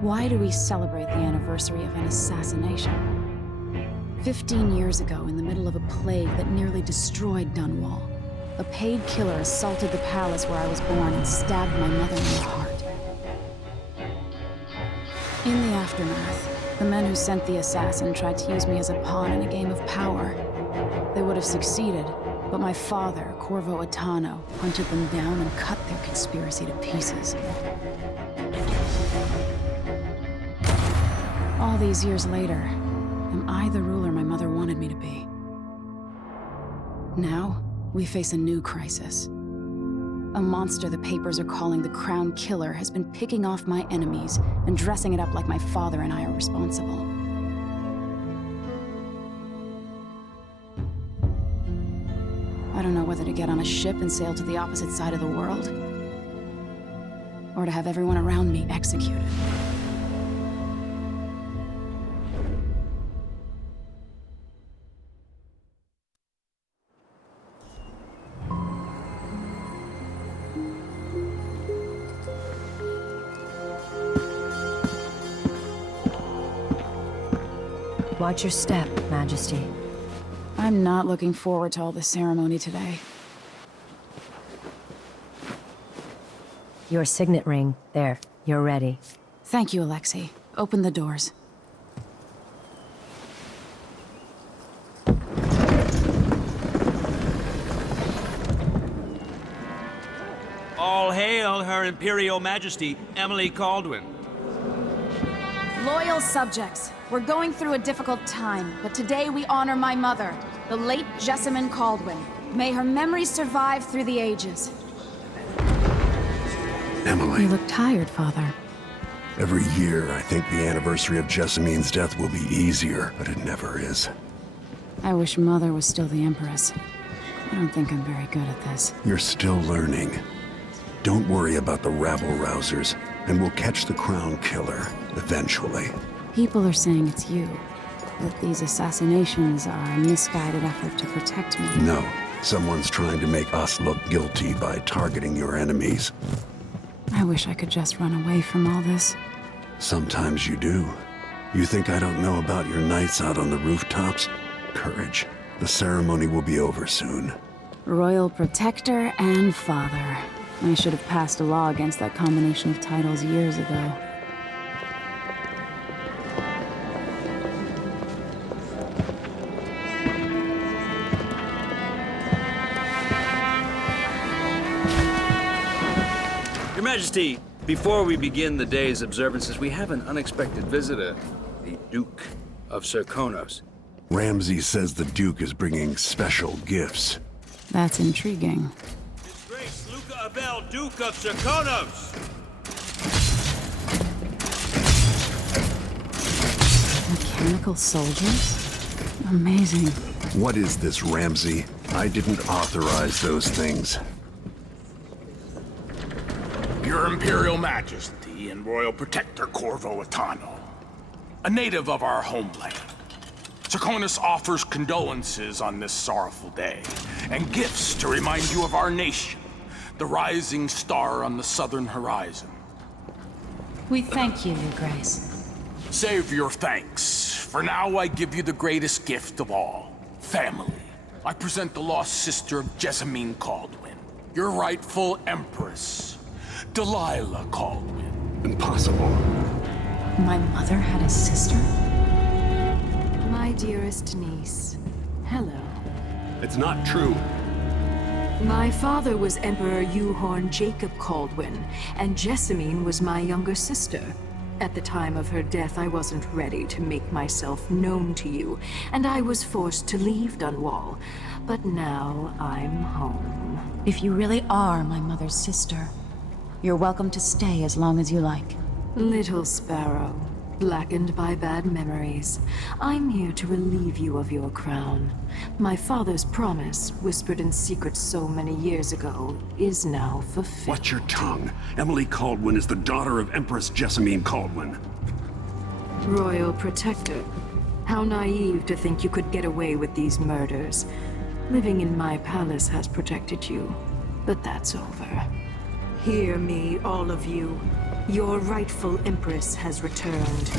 Why do we celebrate the anniversary of an assassination? 15 years ago, in the middle of a plague that nearly destroyed Dunwall, a paid killer assaulted the palace where I was born and stabbed my mother in the heart. In the aftermath, the men who sent the assassin tried to use me as a pawn in a game of power. They would have succeeded, but my father, Corvo, hunted them down and cut their conspiracy to pieces. All these years later, am I the ruler my mother wanted me to be? Now, we face a new crisis. A monster the papers are calling the Crown Killer has been picking off my enemies and dressing it up like my father and I are responsible. I don't know whether to get on a ship and sail to the opposite side of the world, or to have everyone around me executed. Watch your step, Majesty. I'm not looking forward to all the ceremony today. Your signet ring. There, you're ready. Thank you, Alexei. Open the doors. All hail Her Imperial Majesty, Emily Kaldwin. Loyal subjects, we're going through a difficult time, but today we honor my mother, the late Jessamine Kaldwin. May her memory survive through the ages. Emily. You look tired, Father. Every year, I think the anniversary of Jessamine's death will be easier, but it never is. I wish Mother was still the Empress. I don't think I'm very good at this. You're still learning. Don't worry about the rabble-rousers, and we'll catch the Crown Killer, eventually. People are saying it's you, that these assassinations are a misguided effort to protect me. No, someone's trying to make us look guilty by targeting your enemies. I wish I could just run away from all this. Sometimes you do. You think I don't know about your nights out on the rooftops? Courage. The ceremony will be over soon. Royal Protector and Father. I should have passed a law against that combination of titles years ago. Your Majesty, before we begin the day's observances, we have an unexpected visitor, the Duke of Serkonos. Ramsay says the Duke is bringing special gifts. That's intriguing. His Grace Luca Abel, Duke of Serkonos! Mechanical soldiers? Amazing. What is this, Ramsay? I didn't authorize those things. Your Imperial Majesty and Royal Protector Corvo, a native of our homeland. Serkonos offers condolences on this sorrowful day, and gifts to remind you of our nation, the rising star on the southern horizon. We thank you, Your Grace. Save your thanks. For now, I give you the greatest gift of all, family. I present the lost sister of Jessamine Kaldwin, your rightful Empress, Delilah Kaldwin. Impossible. My mother had a sister? My dearest niece, hello. It's not true. My father was Emperor Euhorn Jacob Kaldwin, and Jessamine was my younger sister. At the time of her death, I wasn't ready to make myself known to you, and I was forced to leave Dunwall. But now I'm home. If you really are my mother's sister, you're welcome to stay as long as you like. Little sparrow, blackened by bad memories, I'm here to relieve you of your crown. My father's promise, whispered in secret so many years ago, is now fulfilled. Watch your tongue. Emily Kaldwin is the daughter of Empress Jessamine Kaldwin. Royal Protector, how naive to think you could get away with these murders. Living in my palace has protected you, but that's over. Hear me, all of you. Your rightful Empress has returned.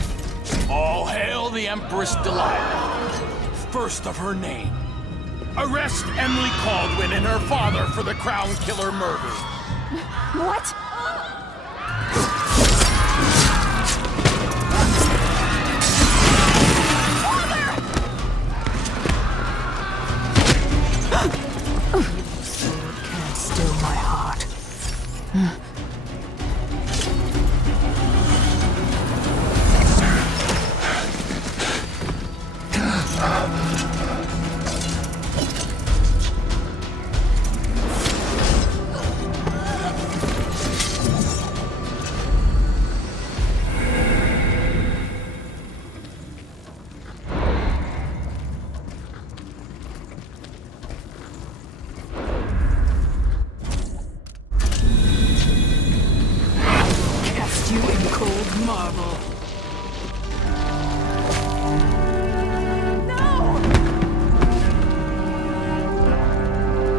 All hail the Empress Delilah, first of her name. Arrest Emily Kaldwin and her father for the Crown Killer murder. What? Sword can't still my heart. Cast you in cold marble.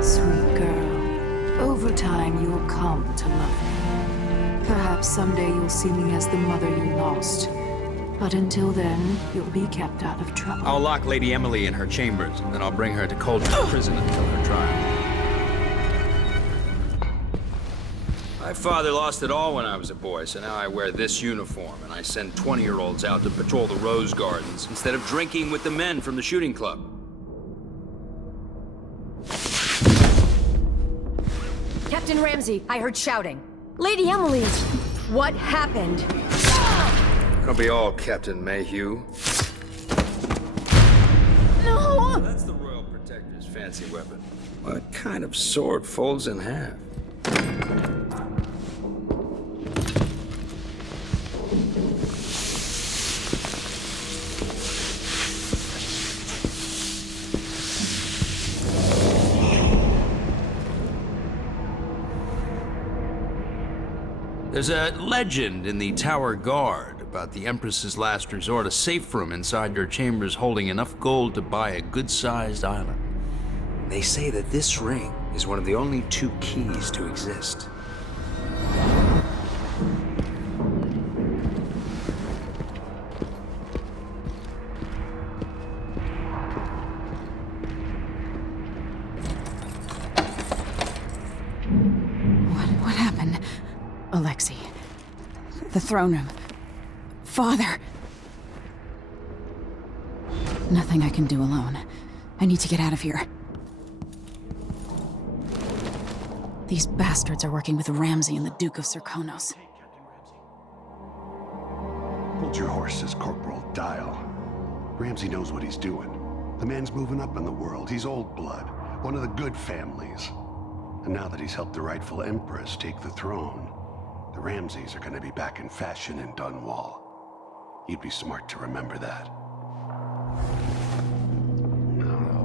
Sweet girl, over time you'll come to love me. Perhaps someday you'll see me as the mother you lost. But until then, you'll be kept out of trouble. I'll lock Lady Emily in her chambers, and then I'll bring her to Cauldron Prison until her trial. My father lost it all when I was a boy, so now I wear this uniform, and I send 20-year-olds out to patrol the Rose Gardens instead of drinking with the men from the shooting club. Captain Ramsey, I heard shouting. Lady Emily, what happened? It'll be all Captain Mayhew. No! That's the Royal Protector's fancy weapon. What kind of sword folds in half? There's a legend in the Tower Guard about the Empress's last resort, a safe room inside your chambers holding enough gold to buy a good-sized island. They say that this ring is one of the only 2 keys to exist. What happened? Alexei. The throne room. Father. Nothing I can do alone. I need to get out of here. These bastards are working with Ramsey and the Duke of Serkonos. Hold your horses, Corporal. Dial. Ramsey knows what he's doing. The man's moving up in the world. He's old blood. One of the good families. And now that he's helped the rightful Empress take the throne, the Ramseys are gonna be back in fashion in Dunwall. You'd be smart to remember that. No.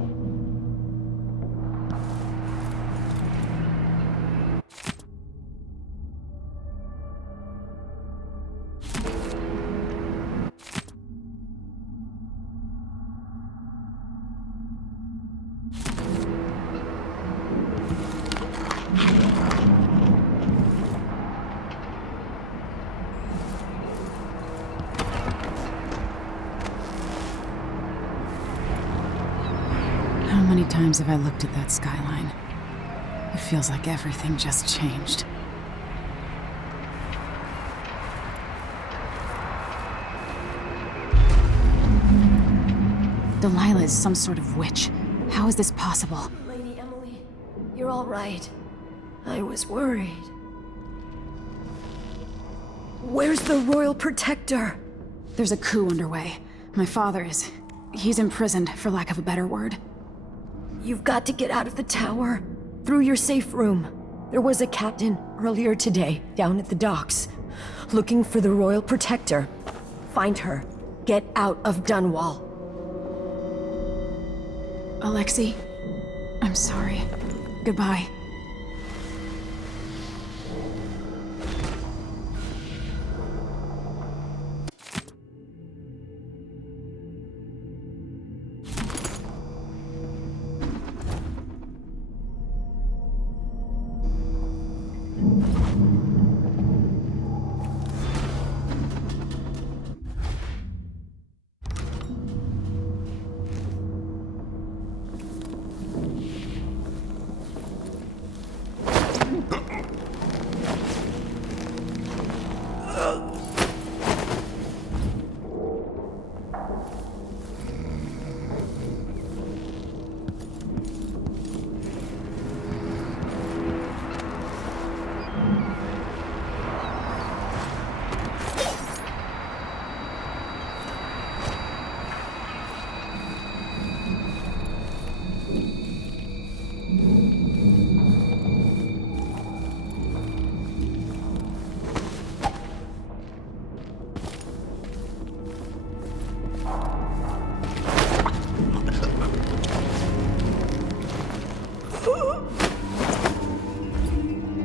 How many times have I looked at that skyline? It feels like everything just changed. Delilah is some sort of witch. How is this possible? Lady Emily, you're all right. I was worried. Where's the Royal Protector? There's a coup underway. My father is... he's imprisoned, for lack of a better word. You've got to get out of the tower. Through your safe room. There was a captain earlier today, down at the docks, looking for the Royal Protector. Find her. Get out of Dunwall. Alexei, I'm sorry. Goodbye.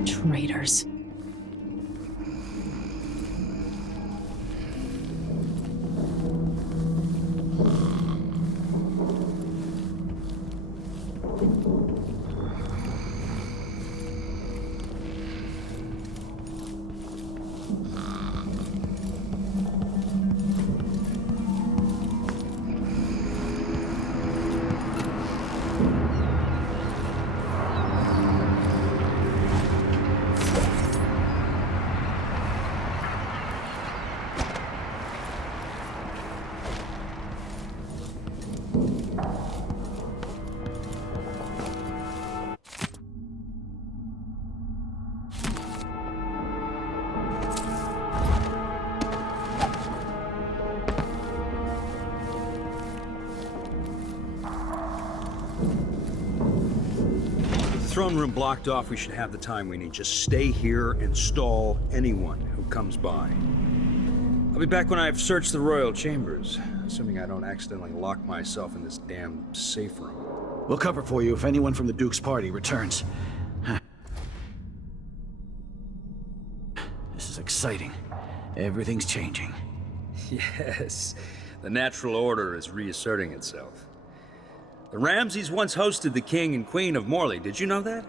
Traitors. Throne room blocked off, we should have the time we need. Just stay here and stall anyone who comes by. I'll be back when I've searched the royal chambers, assuming I don't accidentally lock myself in this damn safe room. We'll cover for you if anyone from the Duke's party returns. This is exciting. Everything's changing. Yes, the natural order is reasserting itself. The Ramseys once hosted the King and Queen of Morley, did you know that?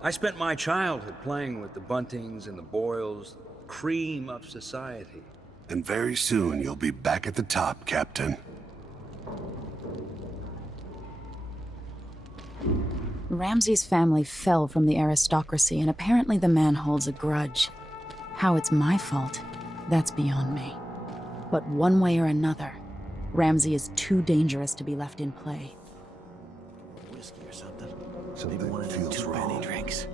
I spent my childhood playing with the Buntings and the Boyles, cream of society. And very soon you'll be back at the top, Captain. Ramsay's family fell from the aristocracy, and apparently the man holds a grudge. How it's my fault, that's beyond me. But one way or another, Ramsay is too dangerous to be left in play. Whiskey or something? Something Maybe one of them feels 2 wrong. penny drinks.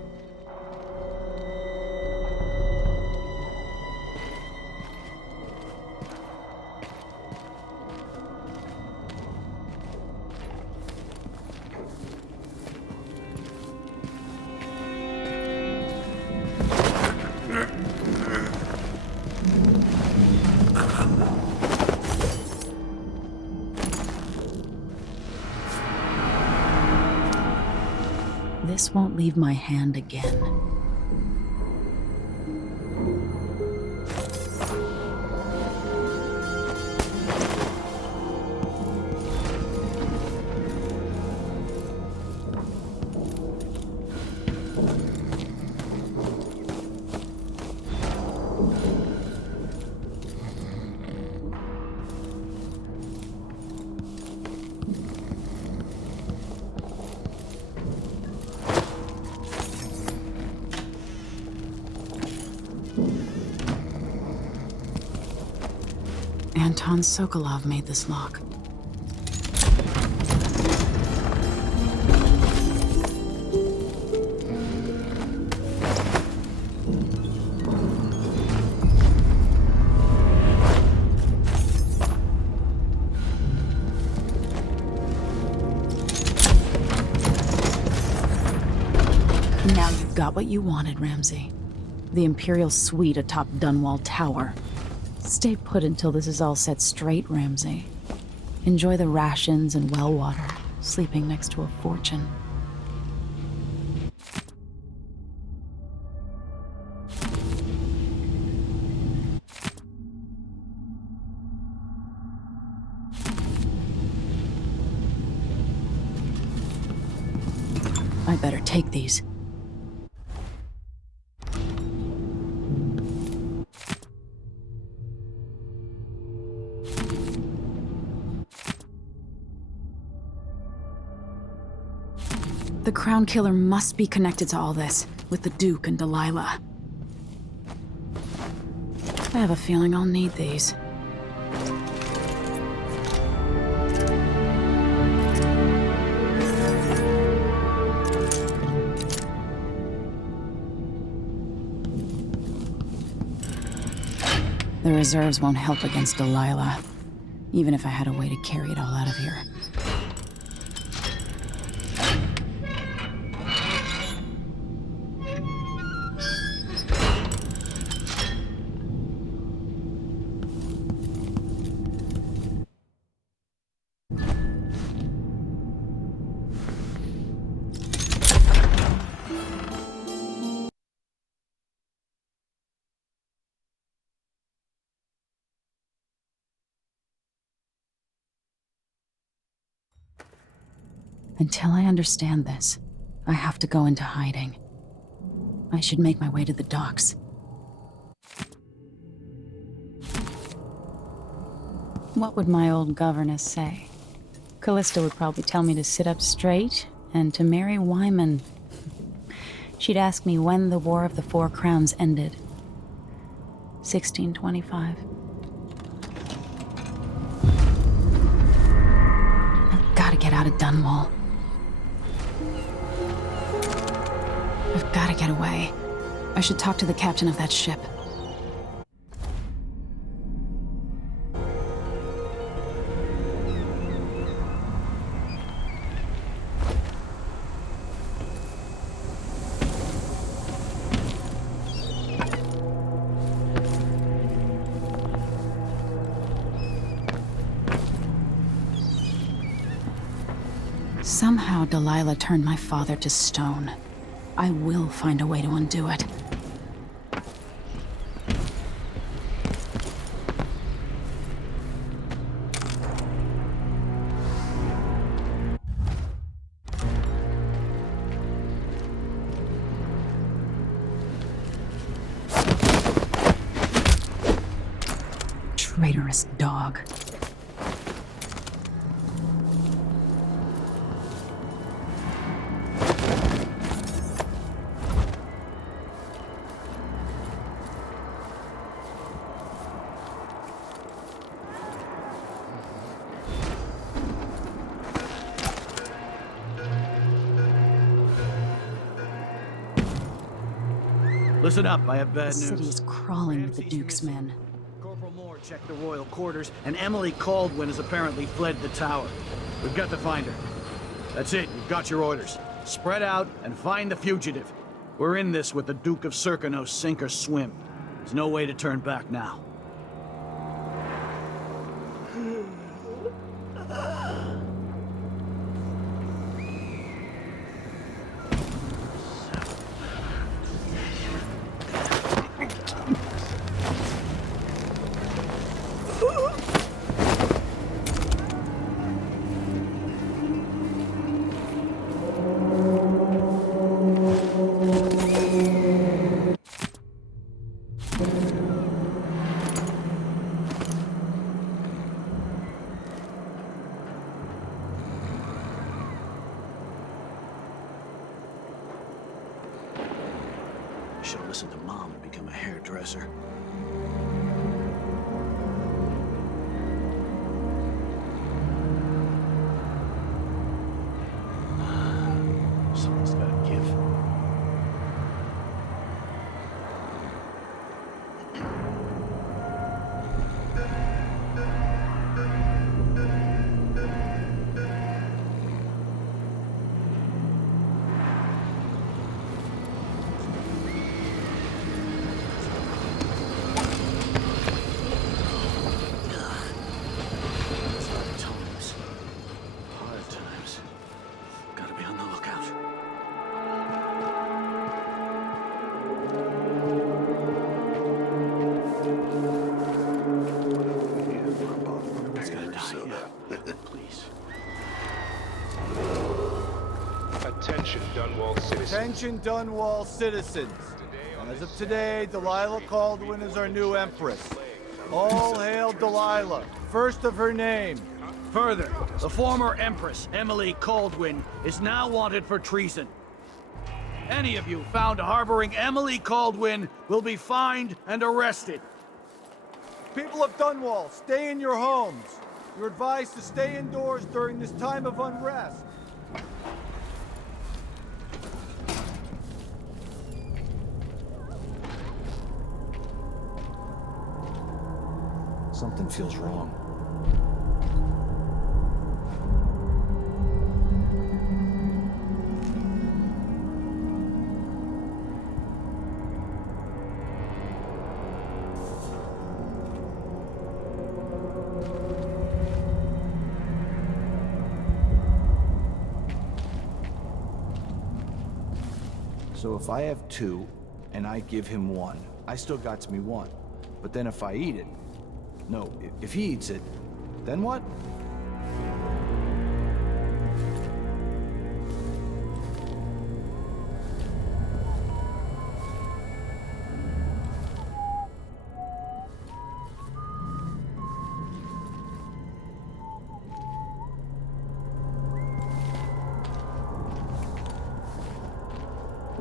This won't leave my hand again. Anton Sokolov made this lock. Now you've got what you wanted, Ramsay. The Imperial suite atop Dunwall Tower. Stay put until this is all set straight, Ramsay. Enjoy the rations and well water, sleeping next to a fortune. I better take these. The Crown Killer must be connected to all this, with the Duke and Delilah. I have a feeling I'll need these. The reserves won't help against Delilah, even if I had a way to carry it all out of here. Until I understand this, I have to go into hiding. I should make my way to the docks. What would my old governess say? Callista would probably tell me to sit up straight and to marry Wyman. She'd ask me when the War of the Four Crowns ended. 1625. I've got to get out of Dunwall. I've got to get away. I should talk to the captain of that ship. Somehow Delilah turned my father to stone. I will find a way to undo it. Traitorous dog. Listen up, I have bad The news. city is crawling with the Ramsey's Duke's missing. men. Corporal Moore checked the royal quarters, and Emily Kaldwin has apparently fled the tower. We've got to find her. That's it, you've got your orders. Spread out and find the fugitive. We're in this with the Duke of Serkano, sink or swim. There's no way to turn back now. Should have listened to Mom and become a hairdresser. Someone's gotta give. Hard times. Gotta be on the lookout. It's gonna die. Yeah. Please. Attention, Dunwall citizens. Attention, Dunwall citizens. As of today, Delilah Kaldwin is our new Empress. All hail Delilah, first of her name. Further, the former Empress Emily Kaldwin is now wanted for treason. Any of you found harboring Emily Kaldwin will be fined and arrested. People of Dunwall, stay in your homes. You're advised to stay indoors during this time of unrest. Something feels wrong. So if I have two, and I give him one, I still got me one. But then if I eat it, no, if he eats it, then what?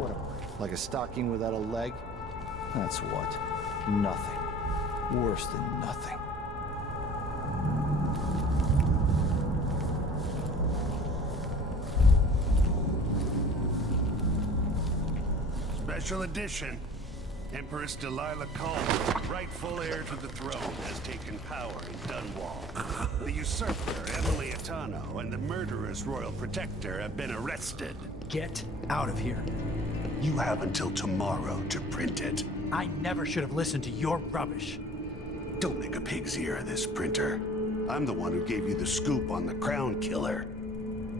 What am I, like a stocking without a leg? That's what. Nothing. Worse than nothing. Special edition. Empress Delilah Kaldwin, rightful heir to the throne, has taken power in Dunwall. The usurper, Emily Kaldwin, and the murderous royal protector have been arrested. Get out of here. You have until tomorrow to print it. I never should have listened to your rubbish. Don't make a pig's ear of this, printer. I'm the one who gave you the scoop on the crown killer.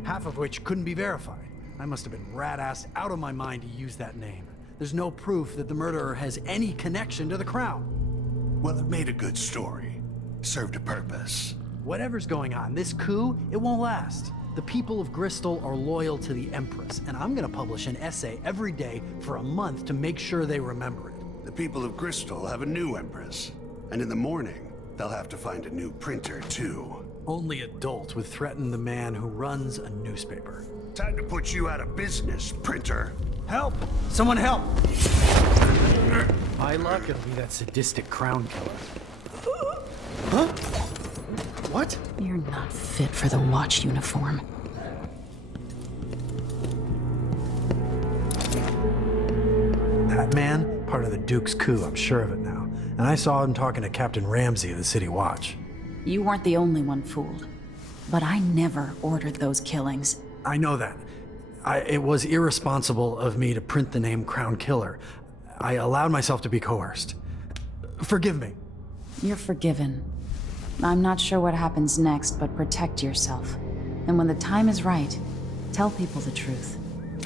Half of which couldn't be verified. I must have been rat-assed out of my mind to use that name. There's no proof that the murderer has any connection to the crown. Well, it made a good story. Served a purpose. Whatever's going on, this coup, it won't last. The people of Bristol are loyal to the Empress, and I'm gonna publish an essay every day for a month to make sure they remember it. The people of Bristol have a new Empress. And in the morning, they'll have to find a new printer, too. Only adults would threaten the man who runs a newspaper. Time to put you out of business, printer. Help! Someone help! My luck, it'll be that sadistic crown killer. Huh? What? You're not fit for the watch uniform. That man, part of the Duke's coup, I'm sure of it now. And I saw him talking to Captain Ramsey of the City Watch. You weren't the only one fooled. But I never ordered those killings. I know that. It was irresponsible of me to print the name Crown Killer. I allowed myself to be coerced. Forgive me. You're forgiven. I'm not sure what happens next, but protect yourself. And when the time is right, tell people the truth.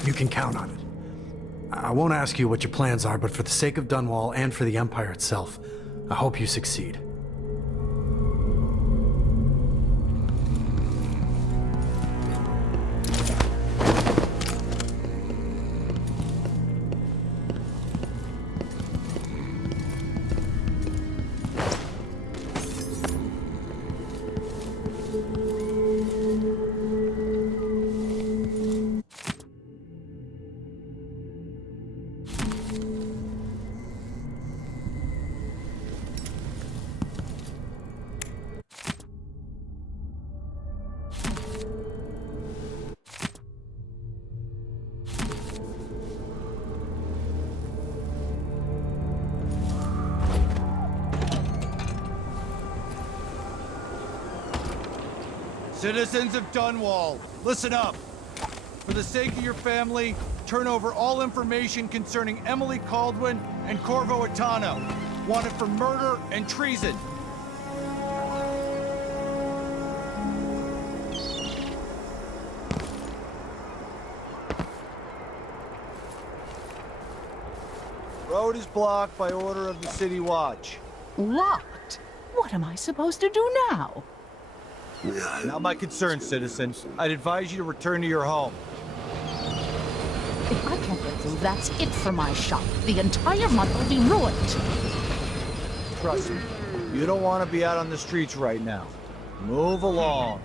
You can count on it. I won't ask you what your plans are, but for the sake of Dunwall and for the Empire itself, I hope you succeed. Citizens of Dunwall, listen up. For the sake of your family, turn over all information concerning Emily Kaldwin and Corvo, wanted for murder and treason. Road is blocked by order of the City Watch. What? What am I supposed to do now? Not my concern, citizen. I'd advise you to return to your home. If I can't get through, that's it for my shop. The entire month will be ruined. Trust me, you don't want to be out on the streets right now. Move along.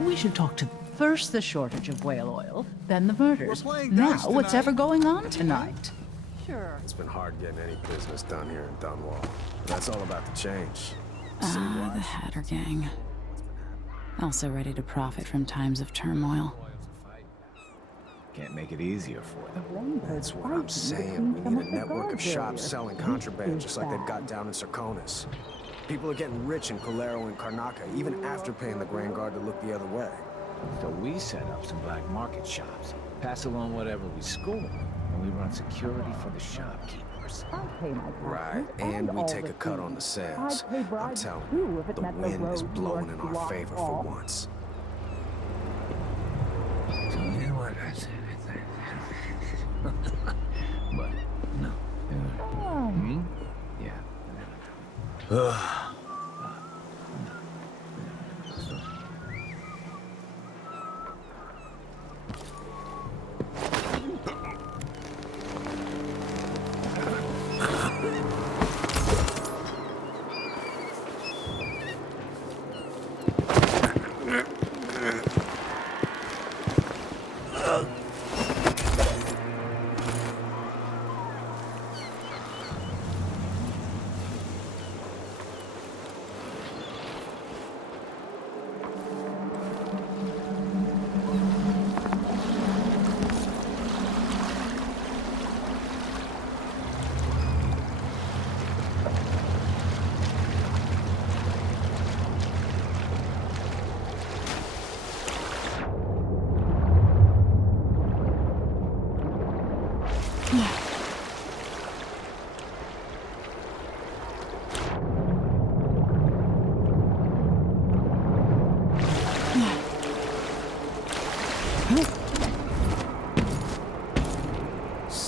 We should talk to first the shortage of whale oil, then the murders. playing Now, dice what's tonight. ever going on tonight? Sure. It's been hard getting any business done here in Dunwall. That's all about the change. The Hatter Gang. Also ready to profit from times of turmoil. Can't make it easier for them. That's what I'm saying. We need a network of shops selling contraband just like they've got down in Sarkonis. People are getting rich in Colero and Karnaca, even after paying the Grand Guard to look the other way. So we set up some black market shops, pass along whatever we score, and we run security for the shopkeepers. Right, and we take a cut on the sales. I'm telling you, the wind is blowing in our favor for once.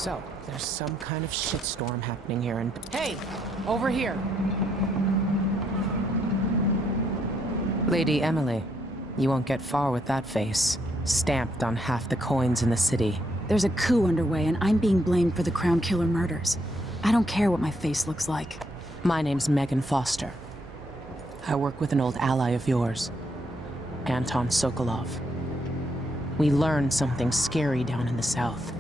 So, there's some kind of shitstorm happening here and— Hey! Over here! Lady Emily, you won't get far with that face. Stamped on half the coins in the city. There's a coup underway, and I'm being blamed for the Crown Killer murders. I don't care what my face looks like. My name's Megan Foster. I work with an old ally of yours, Anton Sokolov. We learned something scary down in the south,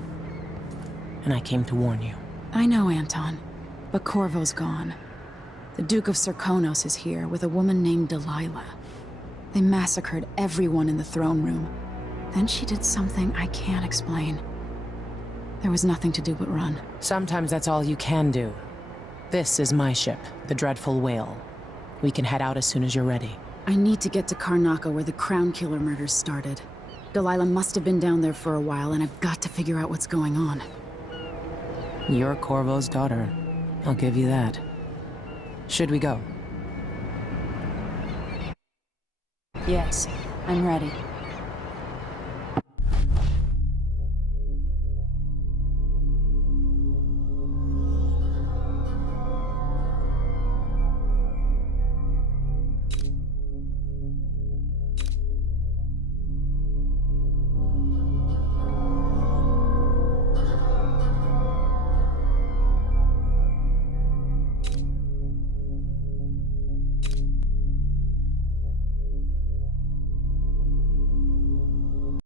and I came to warn you. I know, Anton, but Corvo's gone. The Duke of Serkonos is here with a woman named Delilah. They massacred everyone in the throne room. Then she did something I can't explain. There was nothing to do but run. Sometimes that's all you can do. This is my ship, the Dreadful Whale. We can head out as soon as you're ready. I need to get to Karnaca where the Crown Killer murders started. Delilah must have been down there for a while, and I've got to figure out what's going on. You're Corvo's daughter. I'll give you that. Should we go? Yes, I'm ready.